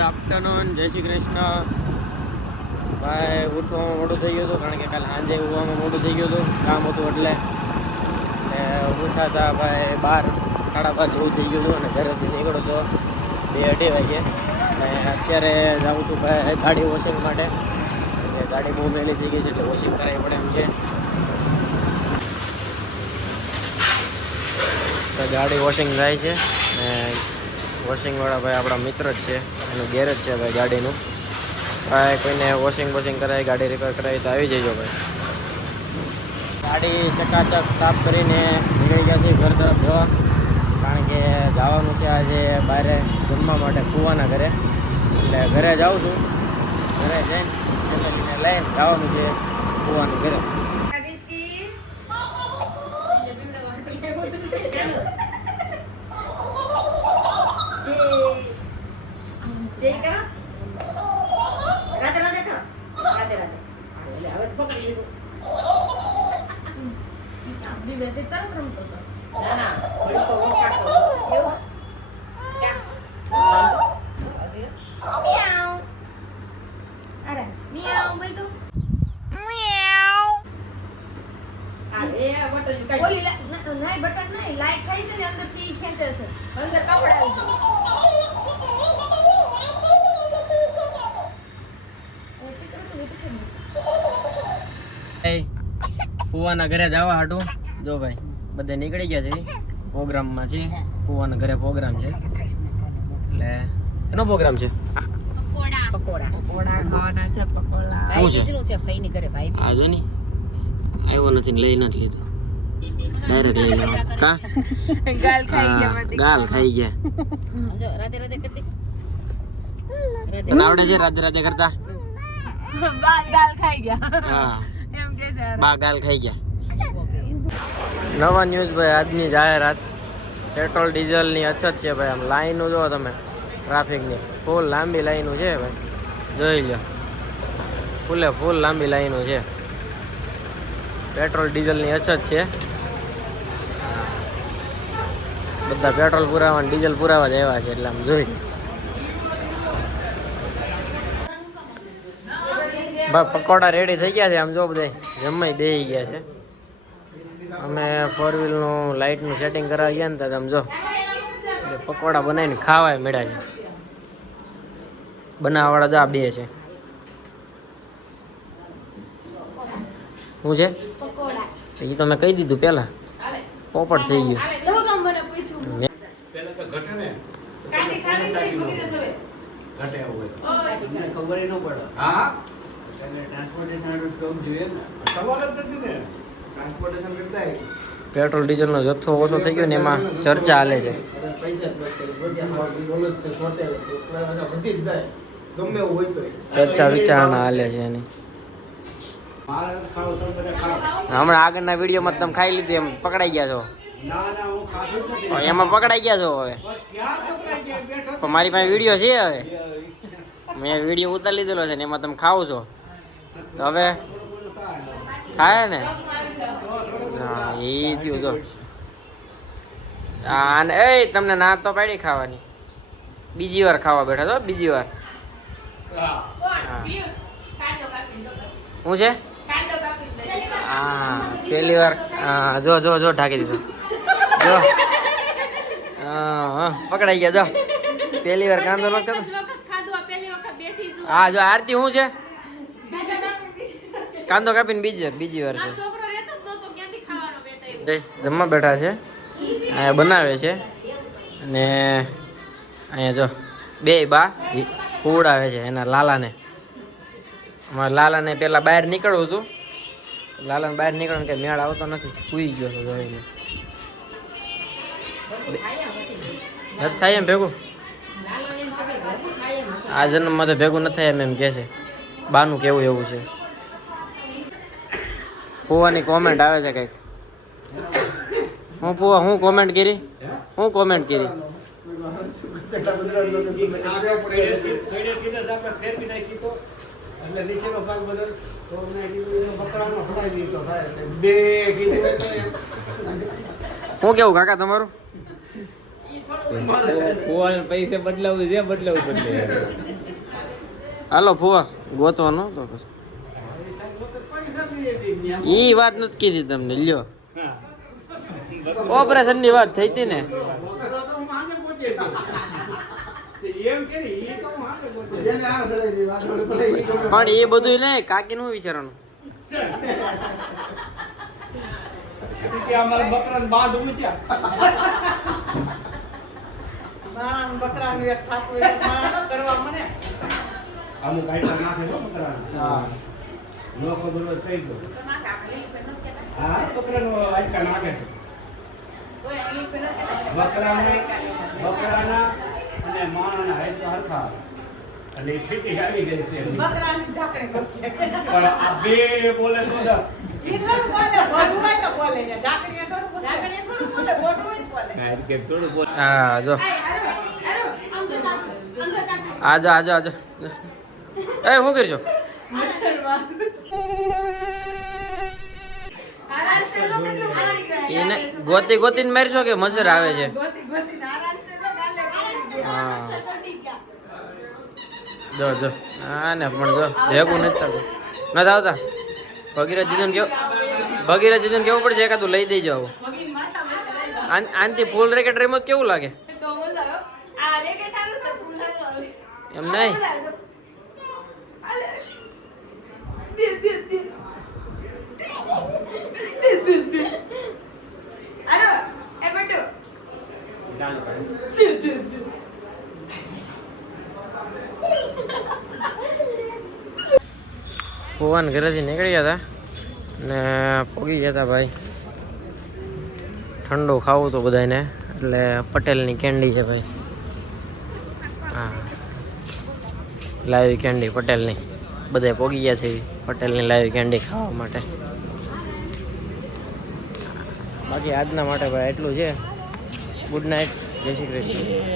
Good afternoon, જય શ્રી કૃષ્ણ. ભાઈ ઉઠવામાં મોડું થઈ ગયું હતું, કારણ કે કાલે સાંજે ઉઠવામાં મોડું થઈ ગયું હતું, કામ હતું એટલે ઉઠાતા ભાઈ 12 સાડા 5 જેવું થઈ ગયું હતું અને ઘરેથી નીકળ્યો તો 2-2:30 વાગે. અને અત્યારે જાઉં છું ભાઈ ગાડી વોશિંગ માટે. ગાડી બહુ મેલી થઈ ગઈ છે એટલે વોશિંગ કરાવી પડે એમ છે. તો ગાડી વોશિંગ થાય છે અને વોશિંગવાળા ભાઈ આપણા મિત્ર જ છે, એનું ગેરેજ છે ભાઈ ગાડીનું. ભાઈ કોઈને વોશિંગ કરાવી, ગાડી રિપેર કરાવી તો આવી જજો ભાઈ. ગાડી ચકાચક સાફ કરીને નીકળી ગયા છે ઘર તરફ જવા, કારણ કે જવાનું છે આજે બહાર જમવા માટે કૂવાના ઘરે. એટલે ઘરે જાઉં છું, ઘરે જઈને ફેમિલીને લઈને જવાનું છે કૂવાનું ઘરે. કુવાના ઘરે જવા હાટું જો ભાઈ બધે નીકળી ગયા છે, પ્રોગ્રામમાં છે. કુવાના ઘરે પ્રોગ્રામ છે, એટલે એનો પ્રોગ્રામ છે. આવ્યો નથી, લઈ નથી લીધો, ડાયરેક્ટ લઈ લીધો. કા ગાલ ખાઈ ગયા. તને આવડે છે રાધે રાધે કરતા? ગાલ ખાઈ ગયા. હા, બા ગાલ ખાઈ ગયા. નવા ન્યૂઝ ભાઈ, આજની જાહેરાત. પેટ્રોલ ડીઝલની અછત છે ભાઈ. આમ લાઈનો જુઓ તમે, ટ્રાફિકની ફૂલ લાંબી લાઈનો છે ભાઈ, જોઈ લો. ફૂલ લાંબી લાઈનો છે. પેટ્રોલ ડીઝલની અછત છે. બધા પેટ્રોલ પુરાવા ડીઝલ પુરાવા જ આવ્યા છે, એટલે આમ જોઈ ભાઈ. પકોડા રેડી થઈ ગયા છે, આમ જો બધા જમાઈ બેસી ગયા છે. અમે 4-wheelનું લાઇટનું સેટિંગ કરાવી ગયા ને તો આમ જો પકોડા બનાવીને ખાવાય મળ્યા છે. બનાવવાવાળા જો આ બે છે. શું છે એ તો મેં કહી દીધું પહેલા, પોપટ થઈ ગયું. પેટ્રોલ ડીઝલનો જથ્થો ઓછો થઈ ગયો ને એમાં ચર્ચા હાલે છે. ચર્ચા વિચારણા હાલે છે એની. હમણાં આગળના વિડીયોમાં તમે ખાઈ લીધું એમ પકડાઈ ગયા છો, એમાં પકડાઈ ગયા છો. હવે પણ મારી પાસે વિડીયો છે, હવે મેં વિડીયો ઉતારી લીધેલો છે ને એમાં તમે ખાવ છો તો હવે થાય ને. હા, એ થયું તો. અને એ તમને ના તો પાડી ખાવાની, બીજી વાર ખાવા બેઠા તો બીજી વાર. શું છે? હા, પહેલી વાર. હા, જો ઢાંકી દીધું. જો હા, પકડાઈ ગયા. જો પહેલી વાર કાંદો ન થતો. હા, જો આરતી શું છે? કાંદો કાપીને બીજી વાર છે. જમવા બેઠા છે, અહીંયા બનાવે છે. અને અહીંયા જો બે બા ખવડાવે છે એના લાલાને. અમારા લાલાને પેલા બહાર નીકળવું હતું, લાલાને બહાર નીકળવાનું કે મેળ આવતો નથી, સૂઈ ગયો હતો. જોઈને નથી થાય એમ ભેગું, આ જન્મમાં તો ભેગું નથી થાય એમ કહે છે. બાનું કેવું એવું છે. ફુવાની કોમેન્ટ આવે છે કંઈક. હું ફુવા હું કોમેન્ટ કરી? શું કેવું કાકા તમારું? ફુવાને પૈસે બદલાવું છે, બદલાવું બદલે. હાલો ફુવા ગોતવાનો તો ઈ વાત નથી કીધી તમને. લ્યો ઓપરેશન ની વાત થઈ હતી ને. પણ એ બધું ને કાકી નું વિચારવાનું. બકરાના અને માણસના હાઈટ તો હરખા અને ફીટી આવી ગઈ છે. બકરાની ઝાકણી ગોતી પણ આ બે બોલે તો ઈ થોડું બોલે ભડું હોય તો બોલે ને ઝાકણીએ થોડું બોલે ભડું હોય તો બોલે કાઈ કે થોડું બોલ. હા જો આજો આજો આજો એ શું કરજો એને ગોતી ગોતીને મારશો કે મજર આવે છે. હા જો જો હા ને પણ જો ભેગું નથી થતું નથી આવતા. ભગીરથ કેવું પડશે એકાદું લઈ દેજો આવું. આનથી ફૂલ રેકેટ રેમત કેવું લાગે એમ નહીં. ફુવાન ઘરેથી નીકળી ગયા હતા ને પોગી ગયા હતા ભાઈ. ઠંડુ ખાવું તો બધાને એટલે પટેલની કેન્ડી છે ભાઈ. હા લાઈવ કેન્ડી પટેલની બધા પોગી ગયા છે પટેલની લાઈવ કેન્ડી ખાવા માટે. બાકી આજના માટે ભાઈ એટલું છે. ગુડ નાઇટ, જય શ્રી કૃષ્ણ.